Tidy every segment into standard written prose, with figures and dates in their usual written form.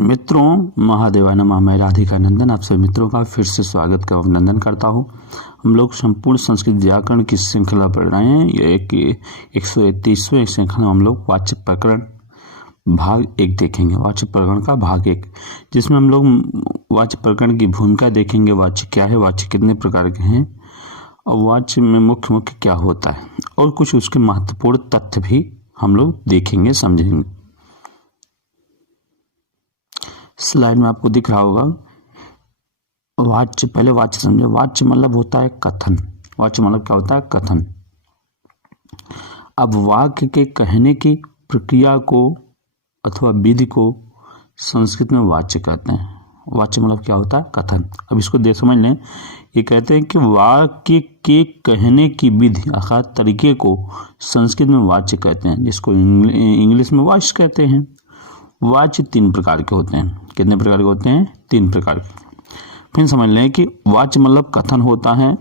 मित्रों, महादेवाय नमः। मैं राधिका नंदन आप सभी मित्रों का फिर से स्वागत का अभिनंदन करता हूँ। हम लोग संपूर्ण संस्कृत व्याकरण की श्रृंखला पढ़ रहे हैं। ये एक 131वें श्रृंखला हम लोग वाच्य प्रकरण भाग 1 देखेंगे। वाच्य प्रकरण का भाग 1, जिसमें हम लोग वाच्य प्रकरण की भूमिका देखेंगे। वाच्य क्या है, वाच्य कितने प्रकार के हैं और वाच्य में मुख्य क्या होता है, और कुछ उसके महत्वपूर्ण तथ्य भी हम लोग देखेंगे, समझेंगे। स्लाइड में आपको दिख रहा होगा वाच्य। पहले वाच्य समझो। वाच्य मतलब होता है कथन। वाच्य मतलब क्या होता है? कथन। अब वाक्य के कहने की प्रक्रिया को अथवा विधि को संस्कृत में वाच्य कहते हैं। वाच्य मतलब क्या होता है? कथन। अब इसको देख समझ लें। ये कहते हैं कि वाक्य के कहने की विधि अर्थात तरीके को संस्कृत में वाच्य कहते हैं, जिसको इंग्लिश में वॉइस कहते हैं। वाच्य 3 प्रकार के होते हैं। कितने प्रकार के होते हैं? 3 प्रकार के। फिर समझ लें कि वाच्य मतलब कथन होता है,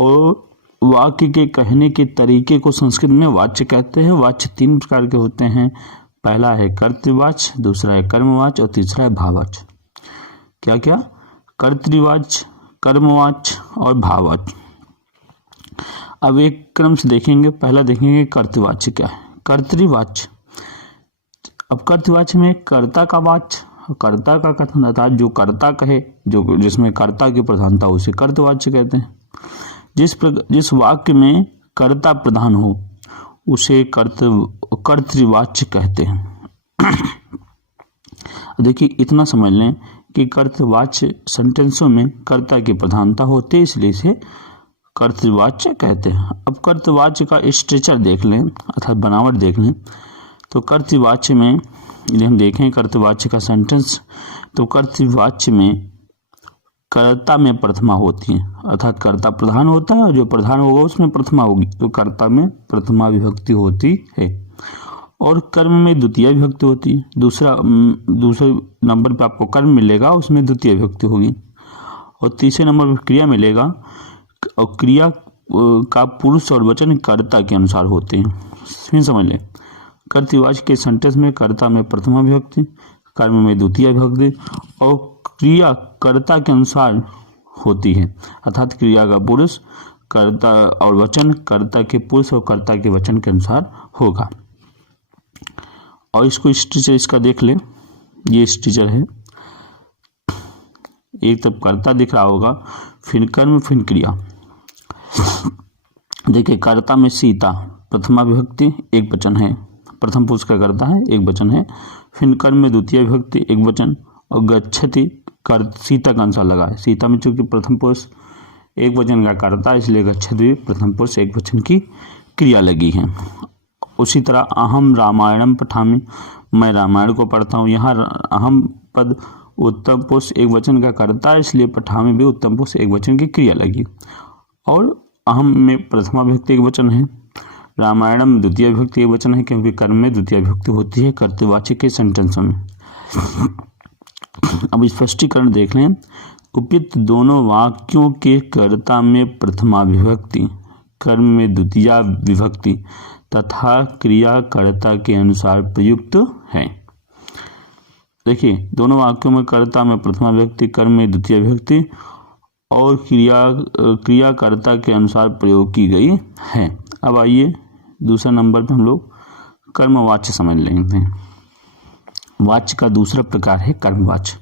और वाक्य के कहने के तरीके को संस्कृत में वाच्य कहते हैं। वाच्य 3 प्रकार के होते हैं। पहला है कर्तृवाच्य, दूसरा है कर्मवाच्य और तीसरा है भाववाच्य। क्या क्या? कर्तृवाच्य, कर्मवाच्य और भाववाच्य। अब एक क्रम से देखेंगे। पहला देखेंगे कर्तृवाच्य क्या है। कर्तृवाच्य, अब कर्तृवाच्य में कर्ता का वाच्य, कर्ता का कथन अर्थात जो कर्ता कहे, जो जिसमें कर्ता की प्रधानता, उसे कर्तृवाच्य कहते हैं। जिस वाक्य में कर्ता प्रधान हो उसे कर्तृवाच्य कहते हैं। देखिए, इतना समझ लें कि कर्तृवाच्य सेंटेंसों में कर्ता की प्रधानता होती है, इसलिए इसे कर्तृवाच्य कहते हैं। अब कर्तृवाच्य का स्ट्रक्चर देख लें अर्थात बनावट देख लें, तो कर्तृवाच्य में यदि हम देखें कर्तृवाच्य का सेंटेंस, तो कर्तृवाच्य में कर्ता में प्रथमा होती है, अर्थात कर्ता प्रधान होता है और जो प्रधान होगा उसमें प्रथमा होगी, तो कर्ता में प्रथमा विभक्ति होती है। और कर्म में द्वितीय विभक्ति होती है। दूसरे नंबर पे आपको कर्म मिलेगा, उसमें द्वितीय विभक्ति होगी। और तीसरे नंबर पर क्रिया मिलेगा, और क्रिया का पुरुष और वचन कर्ता के अनुसार होते हैं। फिर समझ लें, कर्तृवाच्य के सेंटेंस में कर्ता में प्रथमा विभक्ति, कर्म में द्वितीय विभक्ति और क्रिया कर्ता के अनुसार होती है, अर्थात क्रिया का पुरुष कर्ता और वचन कर्ता के पुरुष और कर्ता के वचन के अनुसार होगा। और इसको स्ट्रक्चर इसका देख ले। ये स्ट्रक्चर है। एक तब कर्ता दिख रहा होगा, फिर कर्म, फिर क्रिया। देखिए, कर्ता में सीता प्रथमा विभक्ति एक वचन है, प्रथम पुरुष का कर्ता है, एक वचन है। फिर कर्म में द्वितीय विभक्ति एक वचन, और गच्छति सीता का अनुसार लगा है। सीता में चूंकि प्रथम पुरुष एक वचन का कर्ता है, इसलिए गच्छति प्रथम पुरुष एक वचन की क्रिया लगी है। उसी तरह अहम रामायणम पठामि, मैं रामायण को पढ़ता हूँ। यहाँ अहम पद उत्तम पुरुष एक वचन का कर्ता है, इसलिए पठामि भी उत्तम पुरुष एक वचन की क्रिया लगी। और अहम में प्रथमा विभक्ति एक वचन है, रामायणम द्वितीय विभक्ति एक वचन है, क्योंकि कर्म में द्वितीय विभक्ति होती है कर्तृवाच्य के सेंटेंसों में। अब स्पष्टीकरण देख लें। उपयुक्त दोनों वाक्यों के कर्ता में प्रथमा विभक्ति, कर्म में द्वितीय विभक्ति तथा क्रिया कर्ता के अनुसार प्रयुक्त है। देखिए, दोनों वाक्यों में कर्ता में प्रथमा विभक्ति, कर्म में द्वितीय विभक्ति और क्रिया कर्ता के अनुसार प्रयोग की गई है। अब आइए दूसरा नंबर पे हम लोग कर्मवाच्य समझ लेंगे। वाच्य का दूसरा प्रकार है कर्मवाच्य।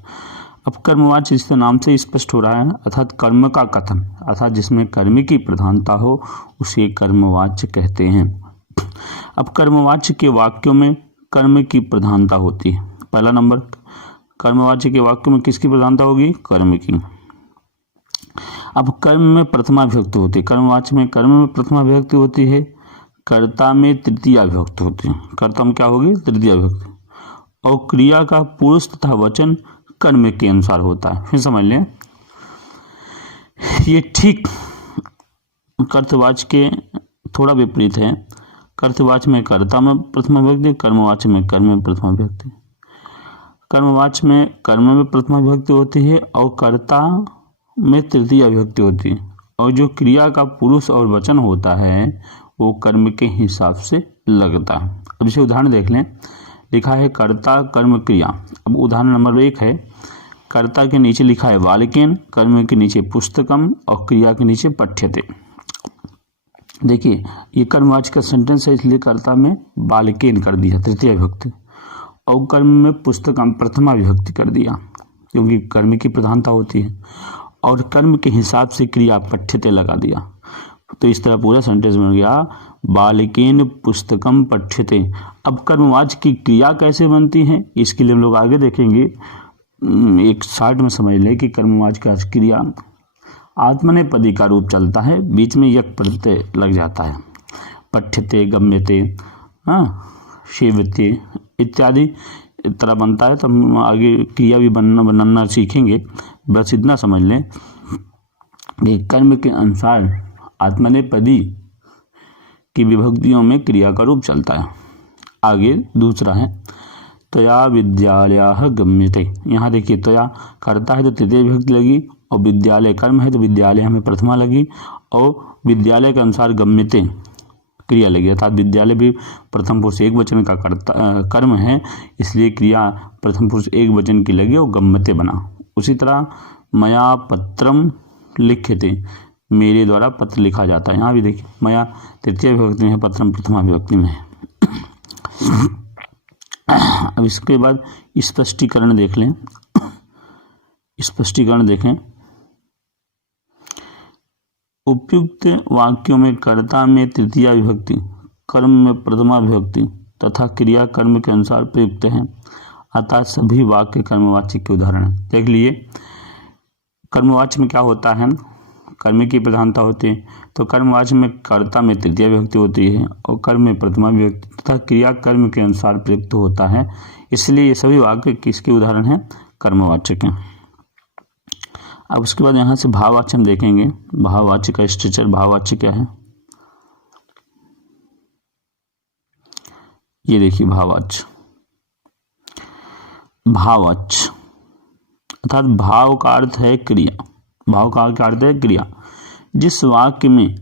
अब कर्मवाच्य इसके नाम से स्पष्ट हो रहा है, अर्थात कर्म का कथन, अर्थात जिसमें कर्म की प्रधानता हो उसे कर्मवाच्य कहते हैं। अब कर्मवाच्य के वाक्यों में कर्म की प्रधानता होती है। पहला नंबर, कर्मवाच्य के वाक्यों में किसकी प्रधानता होगी? कर्म की। अब कर्म में प्रथमा विभक्ति होती है। कर्मवाच्य में कर्म में प्रथमा विभक्ति होती है, कर्ता में तृतीया विभक्ति होती है। कर्ता में क्या होगी? तृतीया विभक्ति। और क्रिया का पुरुष तथा वचन कर्म के अनुसार होता है। फिर समझ लें, ये ठीक कर्तृवाच्य के थोड़ा विपरीत है। कर्तृवाच्य में कर्ता में प्रथमा विभक्ति, कर्मवाच्य में कर्म में प्रथमा विभक्ति। कर्मवाच्य में कर्म में प्रथमा विभक्ति होती है और कर्ता में तृतीया विभक्ति होती है, और जो क्रिया का पुरुष और वचन होता है वो कर्म के हिसाब से लगता है। अब इसे उदाहरण देख लें। लिखा है कर्ता कर्म क्रिया। अब उदाहरण नंबर 1 है, कर्ता के नीचे लिखा है बालिकेन, कर्म के नीचे पुस्तकम और क्रिया के नीचे पठ्यते। देखिए ये कर्मवाचक का सेंटेंस है, इसलिए कर्ता में बालिकेन कर दिया तृतीय विभक्ति, और कर्म में पुस्तकम प्रथमा विभक्ति कर दिया क्योंकि कर्म की प्रधानता होती है, और कर्म के हिसाब से क्रिया पठ्यते लगा दिया। तो इस तरह पूरा सेंटेंस बन गया बालिकेन पुस्तकम पठ्यते। अब कर्मवाचक की क्रिया कैसे बनती है इसके लिए हम लोग आगे देखेंगे। एक शार्ट में समझ लें कि कर्मवाचक का क्रिया आत्मनेपदी का रूप चलता है, बीच में यक प्रत्यय लग जाता है। पठ्यते, गम्यते, सेव्यते इत्यादि तरह बनता है। तो हम आगे क्रिया भी बनाना सीखेंगे। बस इतना समझ लें कि कर्म के अनुसार आत्मनेपदी की विभक्तियों में क्रिया का रूप चलता है। आगे दूसरा है त्वया विद्यालयः गम्यते। यहाँ देखिए त्वया कर्ता है तो तृतीय विभक्ति लगी, और विद्यालय कर्म है तो विद्यालय हमें प्रथमा लगी, और विद्यालय के अनुसार गम्यते क्रिया लगी, अर्थात विद्यालय भी प्रथम पुरुष एक वचन का कर्म है, इसलिए क्रिया प्रथम पुरुष एक वचन की लगी और गम्यते बना। उसी तरह मया पत्रम लिख्यते, मेरे द्वारा पत्र लिखा जाता है। यहाँ भी देखिए मया तृतीय विभक्ति में है, पत्रम प्रथमा विभक्ति में है। अब इसके बाद स्पष्टीकरण देख लें। स्पष्टीकरण देखें, उपयुक्त वाक्यों में कर्ता में तृतीया विभक्ति, कर्म में प्रथमा विभक्ति तथा क्रिया कर्म के अनुसार प्रयुक्त है, अतः सभी वाक्य कर्मवाचक के उदाहरण हैं। देख लिए कर्मवाचक में क्या होता है, कर्म की प्रधानता होती है, तो कर्मवाचक में कर्ता में तृतीया विभक्ति होती है और कर्म में प्रथमा विभक्ति तथा क्रिया कर्म के अनुसार प्रयुक्त होता है, इसलिए ये सभी वाक्य किसके उदाहरण हैं, कर्मवाचक हैं। अब उसके बाद यहाँ से भाववाचक हम देखेंगे। भाववाचक का स्ट्रक्चर, भाववाचक क्या है, ये देखिए भाववाचक। भाववाचक अर्थात भाव का अर्थ है क्रिया, भाव का अर्थ है क्रिया। जिस वाक्य में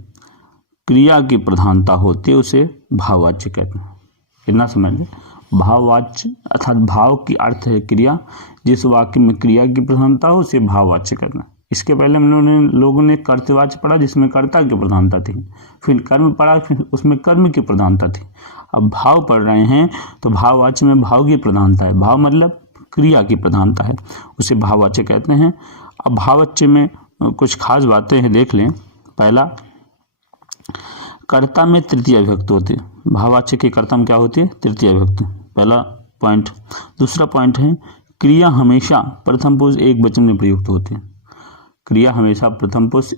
क्रिया की प्रधानता होती है उसे भाववाचक कहते हैं। कितना समझ लें, भाववाचक अर्थात भाव की अर्थ है क्रिया, जिस वाक्य में क्रिया की प्रधानता हो उसे भाववाचक कहते हैं। इसके पहले हम लोगों ने कर्तवाचक पढ़ा जिसमें कर्ता की प्रधानता थी, फिर कर्म पढ़ा, फिर उसमें कर्म की प्रधानता थी। अब भाव पढ़ रहे हैं तो भाववाचक में भाव की प्रधानता है, भाव मतलब क्रिया की प्रधानता है, उसे भाववाचक कहते हैं। अब भाववाचक में कुछ खास बातें हैं, देख लें। पहला, कर्ता में तृतीय विभक्ति होती है। भाववाचक के कर्ता में क्या होती है, तृतीय विभक्ति, पहला पॉइंट। दूसरा पॉइंट है क्रिया हमेशा प्रथम पुरुष एक वचन में प्रयुक्त होती है। क्रिया हमेशा प्रथम पुरुष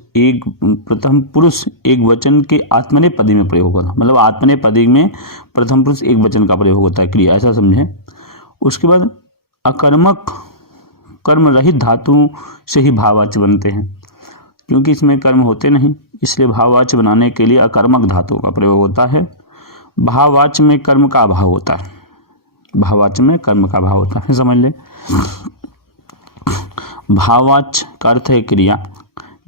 एक वचन के आत्मनेपदी में प्रयोग होता है, मतलब आत्मनेपदी में प्रथम पुरुष एक वचन का प्रयोग होता है क्रिया, ऐसा समझें। उसके बाद अकर्मक कर्म रहित धातुओं से ही भाववाचक बनते हैं, क्योंकि इसमें कर्म होते नहीं, इसलिए भाववाचक बनाने के लिए अकर्मक धातुओं का प्रयोग होता है। भाववाचक में कर्म का अभाव होता है, भाववाचक में कर्म का अभाव होता है, समझ लें। भाववाचक का अर्थ है क्रिया,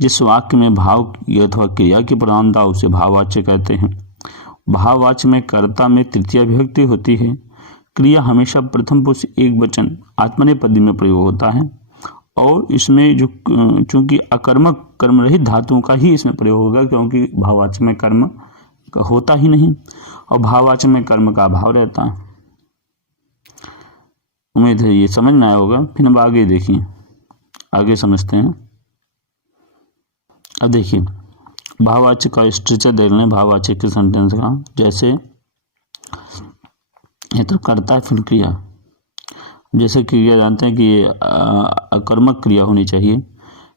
जिस वाक्य में भाव अथवा क्रिया की प्रधानता उसे भाववाचक कहते हैं। भाववाचक में कर्ता में तृतीय विभक्ति होती है। क्रिया हमेशा प्रथम पुरुष एक वचन आत्मनेपदी में प्रयोग होता है, और इसमें जो चूंकि अकर्मक कर्म रहित धातुओं का ही इसमें प्रयोग होगा, क्योंकि भाववाचक में कर्म होता ही नहीं और भाववाचक में कर्म का अभाव रहता है। उम्मीद है ये समझ में आया होगा। फिर अब आगे देखिए, आगे समझते हैं। अब देखिए भाववाचक का स्ट्रक्चर देख लें, भाववाचक के सेंटेंस का। जैसे ये तो कर्ता है, फिर क्रिया। जैसे क्रिया जानते हैं कि ये अकर्मक क्रिया होनी चाहिए।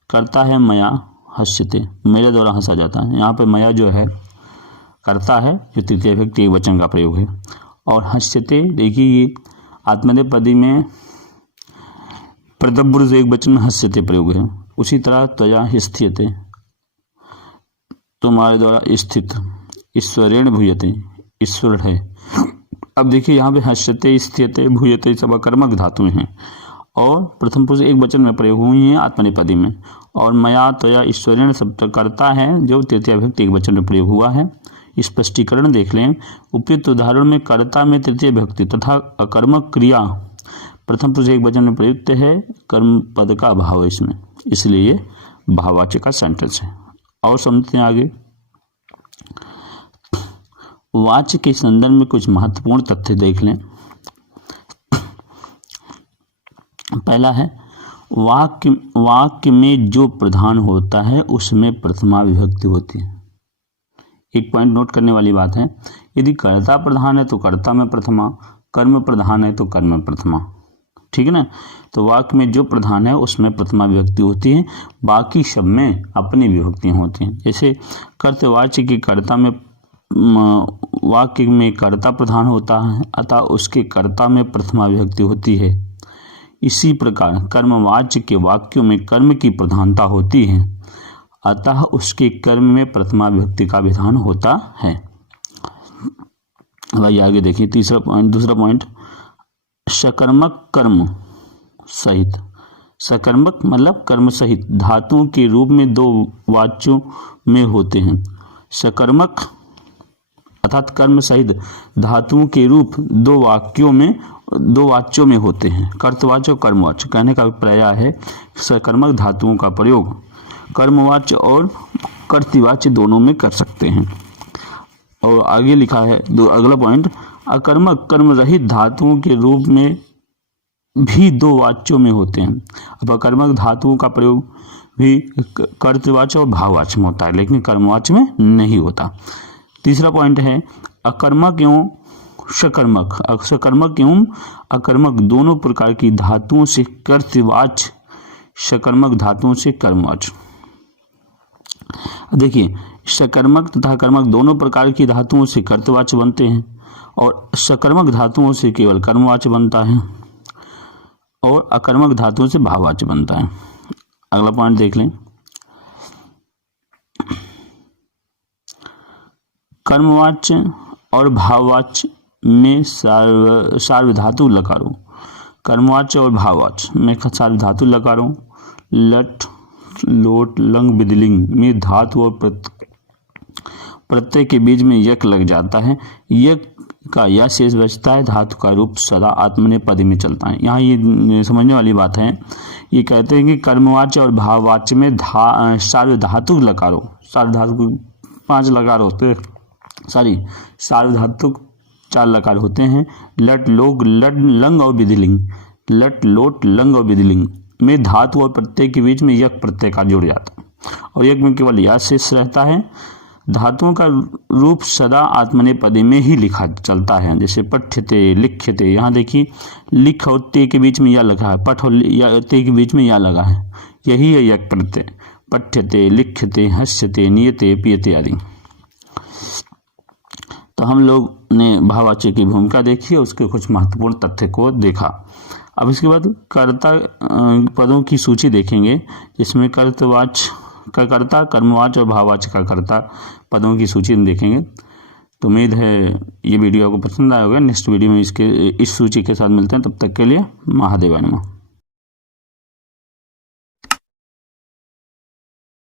कर्ता है मया हस्यते, मेरे द्वारा हंसा जाता है। यहाँ पे मया जो है कर्ता है, जो तृतीय विभक्ति एक वचन का प्रयोग है। और हस्यते देखिए ये आत्मनेपदी में प्रथम पुरुष एक वचन में हस्यते प्रयोग है। उसी तरह त्वया स्थियते, तुम्हारे द्वारा स्थित, ईश्वरेण भूयते, ईश्वर है। अब देखिए यहाँ पे हस्यते स्थियते भूयते सब अकर्मक धातुएं हैं और प्रथम पुरुष एक वचन में प्रयोग हुई हैं आत्मनेपदी में। और मया त्वया ईश्वरेण शब्द कर्ता है जो तृतीय विभक्ति एक वचन में प्रयोग हुआ है। स्पष्टीकरण देख लें। उपयुक्त उदाहरण में कर्ता में तृतीय विभक्ति तथा अकर्मक क्रिया प्रथम पुरुष एकवचन में प्रयुक्त है, कर्म पद का अभाव है इसमें, इसलिए ये भाववाचक का सेंटेंस है। और समझते हैं आगे। वाच्य के संदर्भ में कुछ महत्वपूर्ण तथ्य देख लें। पहला है वाक्य में जो प्रधान होता है उसमें प्रथमा विभक्ति होती है। एक पॉइंट नोट करने वाली बात है, यदि कर्ता प्रधान है तो कर्ता में प्रथमा, कर्म प्रधान है तो कर्म में प्रथमा, ठीक है ना। तो वाक्य में जो प्रधान है उसमें प्रथमा विभक्ति होती है, बाकी सब में अपनी विभक्तियां होती हैं। जैसे कर्तवाच्य की कर्ता में वाक्य में कर्ता प्रधान होता है अतः उसके कर्ता में प्रथमा विभक्ति होती है। इसी प्रकार कर्मवाच्य के वाक्यों में कर्म की प्रधानता होती है अतः उसके कर्म में प्रथमा विभक्ति का विधान होता है। भाई आगे देखिए दूसरा पॉइंट, सकर्मक कर्म सहित, सकर्मक मतलब कर्म सहित धातुओं के रूप में दो वाच्यों में होते हैं। सकर्मक अर्थात कर्म सहित धातुओं के रूप दो वाच्यों में होते हैं, कर्तवाच्य और कर्मवाच्य। कहने का अभिप्राय है सकर्मक धातुओं का प्रयोग कर्मवाच्य और कर्तवाच्य दोनों में कर सकते हैं। और आगे लिखा है अगला पॉइंट, अकर्मक कर्म रहित धातुओं के रूप में भी दो वाच्यों में होते हैं। अब अकर्मक धातुओं का प्रयोग भी कर्तवाच्य और भाववाच्य में होता है लेकिन कर्मवाच्य में नहीं होता। तीसरा पॉइंट है अकर्मक एवं सकर्मक, सकर्मक एवं अकर्मक दोनों प्रकार की धातुओं से कर्तवाच्य, सकर्मक धातुओं से कर्मवाच्य। देखिए सकर्मक तथा कर्मक दोनों प्रकार की धातुओं से कर्तवाच्य बनते हैं और सकर्मक धातुओं से केवल कर्मवाच्य बनता है और अकर्मक धातुओं से भाववाच्य बनता है। अगला पॉइंट देख लें, कर्मवाच्य और भाववाच्य में सार्वधातु लकारों, कर्मवाच्य और भाववाच्य में सार्वधातु लकारों लट लोट लंग विधिलिंग में धातु और प्रत्यय के बीच में यक लग जाता है। यक का यह शेष बचता है, धातु का रूप सदा आत्मनेपदी में चलता है। यहाँ ये समझने वाली बात है, ये कहते हैं कि कर्मवाच्य और भाववाच्य में सार्वधातु लकारों, सार्वधातु 5 लकार होते हैं, सार्वधातु 4 लकार होते हैं। लट लोग लट लंग और विधिलिंग, लट लोट लंग और विधिलिंग में धातु और प्रत्यय के बीच में यक प्रत्यय का जुड़ जाता है और यक में केवल या शेष रहता है। धातुओं का रूप सदा आत्मनेपदी में ही लिखा चलता है। जैसे पठ्यते लिख्यते, यहाँ देखिए लिख और ते के बीच में या लगा है, पठ और ते के बीच में या लगा है, यही है यक प्रत्यय। पठ्यते लिख्यते हस्यते नियते पीयते आदि। तो हम लोग ने भाववाच्य की भूमिका देखी और उसके कुछ महत्वपूर्ण तथ्य को देखा। अब इसके बाद कर्ता पदों की सूची देखेंगे जिसमें कर्तवाच्य का कर्ता, कर्मवाच्य और भाववाच्य का कर्ता पदों की सूची देखेंगे। तो उम्मीद है ये वीडियो आपको पसंद आया होगा। नेक्स्ट वीडियो में इस सूची के साथ मिलते हैं, तब तक के लिए महादेव नमः।